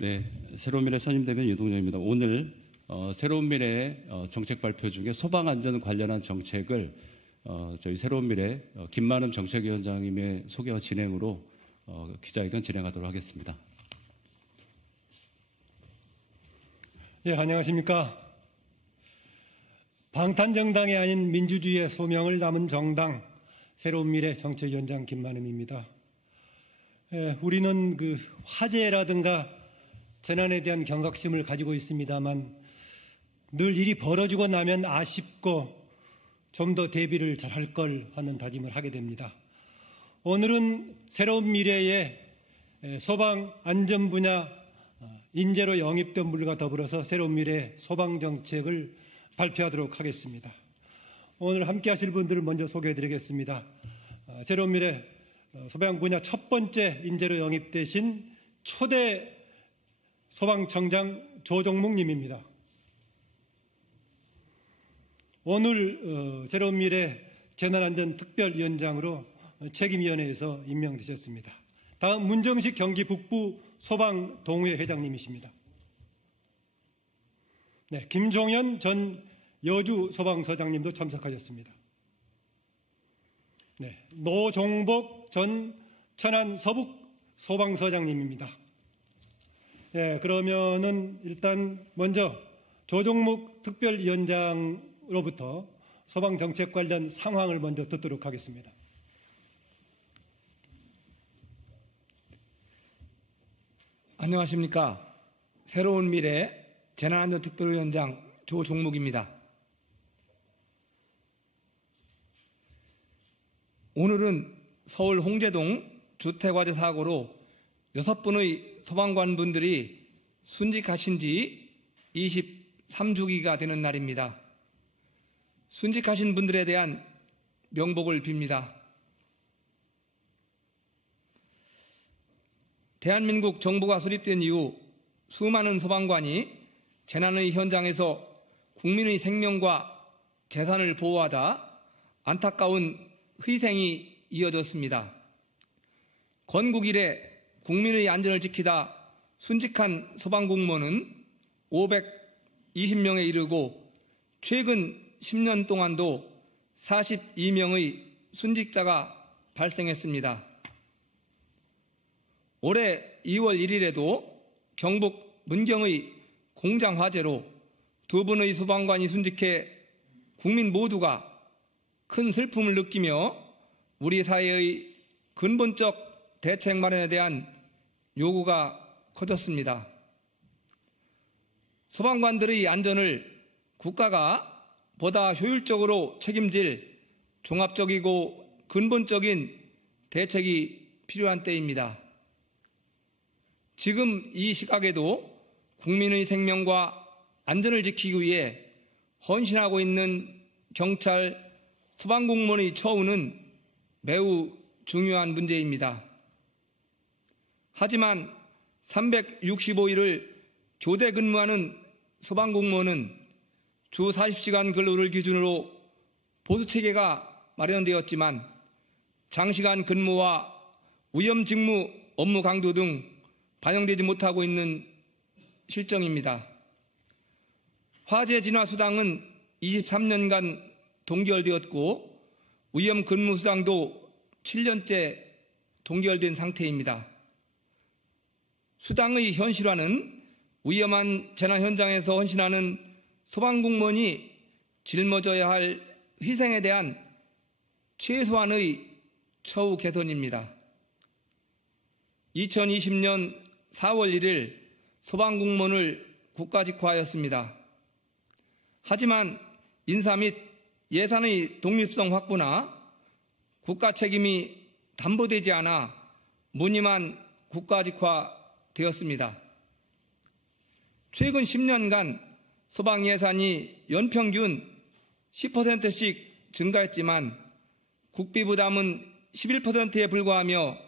네, 새로운 미래 선임대변인 유동영입니다. 오늘 새로운 미래 정책 발표 중에 소방 안전 관련한 정책을 저희 새로운 미래 김만흠 정책위원장님의 소개와 진행으로 기자회견 진행하도록 하겠습니다. 네, 안녕하십니까. 방탄정당이 아닌 민주주의의 소명을 담은 정당 새로운 미래 정책위원장 김만흠입니다. 우리는 그 화재라든가 재난에 대한 경각심을 가지고 있습니다만 늘 일이 벌어지고 나면 아쉽고 좀 더 대비를 잘할 걸 하는 다짐을 하게 됩니다. 오늘은 새로운 미래의 소방 안전 분야 인재로 영입된 분들과 더불어서 새로운 미래 소방 정책을 발표하도록 하겠습니다. 오늘 함께 하실 분들을 먼저 소개해 드리겠습니다. 새로운 미래 소방 분야 첫 번째 인재로 영입되신 초대 소방청장 조종묵 님입니다. 오늘 새로운 미래 재난안전특별위원장으로 책임위원회에서 임명되셨습니다. 다음 문정식 경기 북부 소방동호회 회장님이십니다. 네, 김종현 전 여주 소방서장님도 참석하셨습니다. 네, 노종복 전 천안 서북 소방서장님입니다. 네, 그러면은 일단 먼저 조종묵 특별위원장으로부터 소방정책 관련 상황을 먼저 듣도록 하겠습니다. 안녕하십니까. 새로운 미래 재난안전특별위원장 조종묵입니다. 오늘은 서울 홍제동 주택화재 사고로 6분의 소방관분들이 순직하신 지 23주기가 되는 날입니다. 순직하신 분들에 대한 명복을 빕니다. 대한민국 정부가 수립된 이후 수많은 소방관이 재난의 현장에서 국민의 생명과 재산을 보호하다 안타까운 희생이 이어졌습니다. 건국 이래 국민의 안전을 지키다 순직한 소방공무원은 520명에 이르고 최근 10년 동안도 42명의 순직자가 발생했습니다. 올해 2월 1일에도 경북 문경의 공장 화재로 2분의 소방관이 순직해 국민 모두가 큰 슬픔을 느끼며 우리 사회의 근본적 대책 마련에 대한 요구가 커졌습니다. 소방관들의 안전을 국가가 보다 효율적으로 책임질 종합적이고 근본적인 대책이 필요한 때입니다. 지금 이 시각에도 국민의 생명과 안전을 지키기 위해 헌신하고 있는 경찰, 소방공무원의 처우는 매우 중요한 문제입니다. 하지만 365일을 교대 근무하는 소방공무원은 주 40시간 근로를 기준으로 보수체계가 마련되었지만 장시간 근무와 위험직무 업무 강도 등 반영되지 못하고 있는 실정입니다. 화재 진화 수당은 23년간 동결되었고 위험 근무 수당도 7년째 동결된 상태입니다. 수당의 현실화는 위험한 재난 현장에서 헌신하는 소방공무원이 짊어져야 할 희생에 대한 최소한의 처우 개선입니다. 2020년 4월 1일 소방공무원을 국가직화하였습니다. 하지만 인사 및 예산의 독립성 확보나 국가 책임이 담보되지 않아 무늬만 국가직화되었습니다. 최근 10년간 소방 예산이 연평균 10%씩 증가했지만 국비 부담은 11%에 불과하며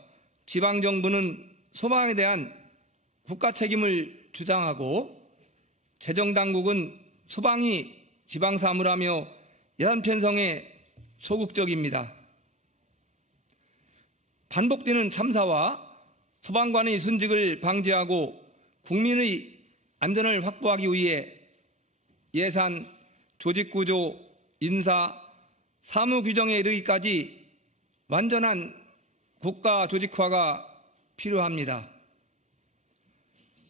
지방정부는 소방에 대한 국가 책임을 주장하고 재정당국은 소방이 지방사무라며 예산 편성에 소극적입니다. 반복되는 참사와 소방관의 순직을 방지하고 국민의 안전을 확보하기 위해 예산, 조직구조, 인사, 사무 규정에 이르기까지 완전한 국가 조직화가 필요합니다.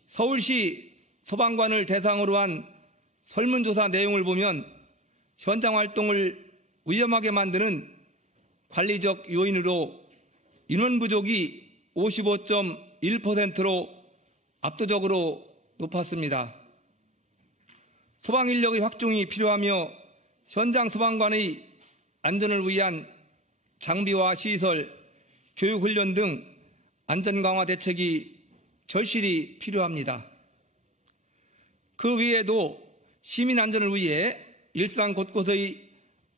서울시 소방관을 대상으로 한 설문조사 내용을 보면 현장 활동을 위험하게 만드는 관리적 요인으로 인원 부족이 55.1%로 압도적으로 높았습니다. 소방 인력의 확충이 필요하며 현장 소방관의 안전을 위한 장비와 시설, 교육훈련 등 안전 강화 대책이 절실히 필요합니다. 그 외에도 시민 안전을 위해 일상 곳곳의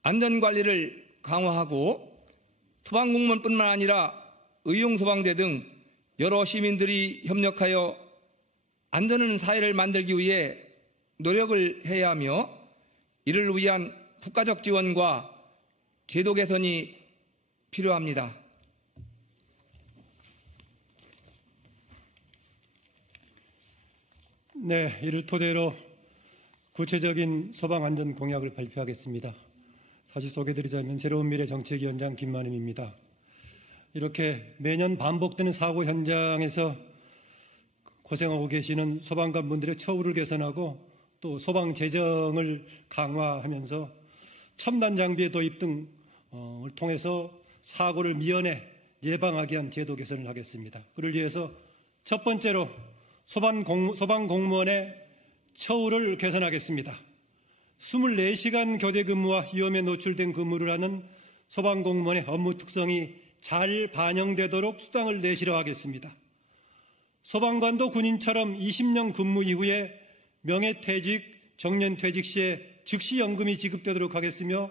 안전관리를 강화하고 소방공무원뿐만 아니라 의용소방대 등 여러 시민들이 협력하여 안전한 사회를 만들기 위해 노력을 해야 하며 이를 위한 국가적 지원과 제도 개선이 필요합니다. 네, 이를 토대로 구체적인 소방안전 공약을 발표하겠습니다. 사실 소개드리자면 새로운 미래 정책위원장 김만임입니다. 이렇게 매년 반복되는 사고 현장에서 고생하고 계시는 소방관분들의 처우를 개선하고 또 소방 재정을 강화하면서 첨단 장비의 도입 등을 통해서 사고를 미연에 예방하기 위한 제도 개선을 하겠습니다. 그를 위해서 첫 번째로 소방 공무원의 처우를 개선하겠습니다. 24시간 교대 근무와 위험에 노출된 근무를 하는 소방 공무원의 업무 특성이 잘 반영되도록 수당을 내시려 하겠습니다. 소방관도 군인처럼 20년 근무 이후에 명예퇴직, 정년퇴직 시에 즉시 연금이 지급되도록 하겠으며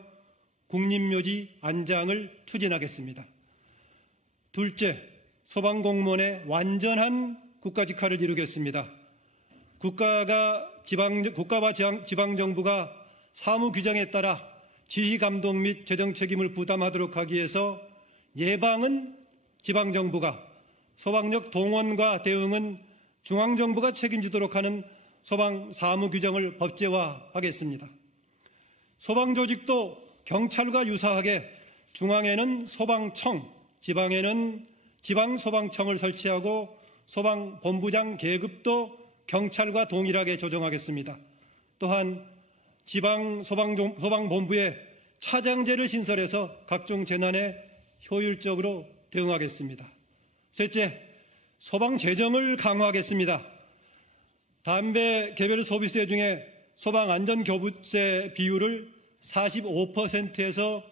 국립묘지 안장을 추진하겠습니다. 둘째, 소방공무원의 완전한 국가직화를 이루겠습니다. 국가와 지방정부가 사무규정에 따라 지휘감독 및 재정 책임을 부담하도록 하기 위해서 예방은 지방정부가, 소방력 동원과 대응은 중앙정부가 책임지도록 하는 소방사무규정을 법제화하겠습니다. 소방조직도 경찰과 유사하게 중앙에는 소방청, 지방에는 지방소방청을 설치하고 소방본부장 계급도 경찰과 동일하게 조정하겠습니다. 또한 지방소방본부에 차장제를 신설해서 각종 재난에 효율적으로 대응하겠습니다. 셋째, 소방재정을 강화하겠습니다. 담배 개별 소비세 중에 소방안전교부세 비율을 45%에서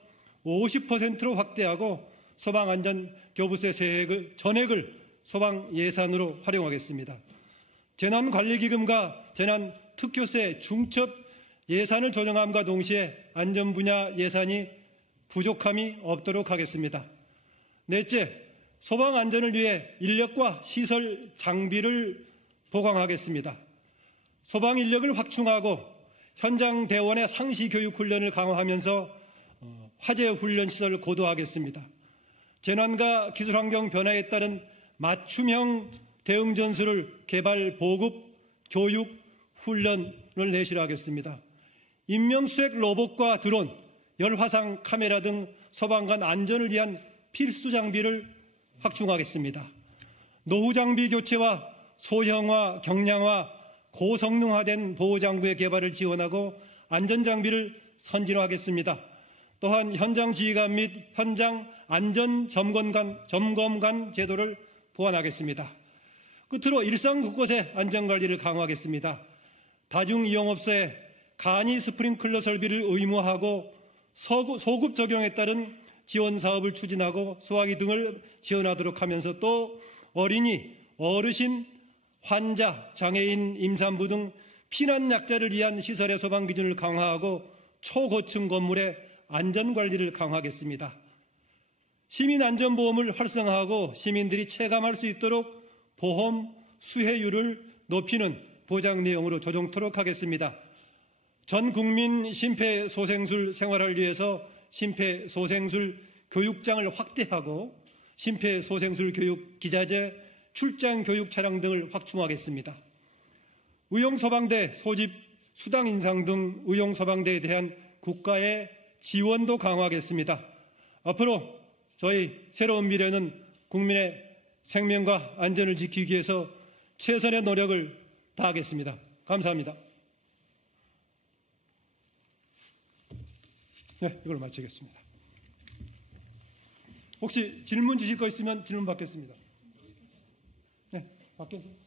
50%로 확대하고 소방안전교부세 전액을 소방예산으로 활용하겠습니다. 재난관리기금과 재난특효세 중첩 예산을 조정함과 동시에 안전분야 예산이 부족함이 없도록 하겠습니다. 넷째, 소방안전을 위해 인력과 시설 장비를 보강하겠습니다. 소방인력을 확충하고 현장 대원의 상시교육훈련을 강화하면서 화재훈련시설을 고도화하겠습니다. 재난과 기술환경 변화에 따른 맞춤형 대응 전술을 개발, 보급, 교육, 훈련을 내시려 하겠습니다. 인명수색 로봇과 드론, 열화상 카메라 등 소방관 안전을 위한 필수 장비를 확충하겠습니다. 노후 장비 교체와 소형화, 경량화, 고성능화된 보호장구의 개발을 지원하고 안전장비를 선진화하겠습니다. 또한 현장 지휘관 및 현장 안전 점검관 제도를 보완하겠습니다. 끝으로 일상 곳곳의 안전관리를 강화하겠습니다. 다중이용업소에 간이 스프링클러 설비를 의무화하고 소급 적용에 따른 지원 사업을 추진하고 소화기 등을 지원하도록 하면서 또 어린이, 어르신, 환자, 장애인, 임산부 등 피난 약자를 위한 시설의 소방 기준을 강화하고 초고층 건물의 안전관리를 강화하겠습니다. 시민안전보험을 활성화하고 시민들이 체감할 수 있도록 보험 수혜율을 높이는 보장 내용으로 조정토록 하겠습니다. 전 국민 심폐소생술 생활을 위해서 심폐소생술 교육장을 확대하고 심폐소생술 교육 기자재, 출장 교육 차량 등을 확충하겠습니다. 의용소방대 소집 수당 인상 등 의용소방대에 대한 국가의 지원도 강화하겠습니다. 앞으로 저희 새로운 미래는 국민의 생명과 안전을 지키기 위해서 최선의 노력을 다하겠습니다. 감사합니다. 네, 이걸로 마치겠습니다. 혹시 질문 주실 거 있으면 질문 받겠습니다. 네, 밖에서.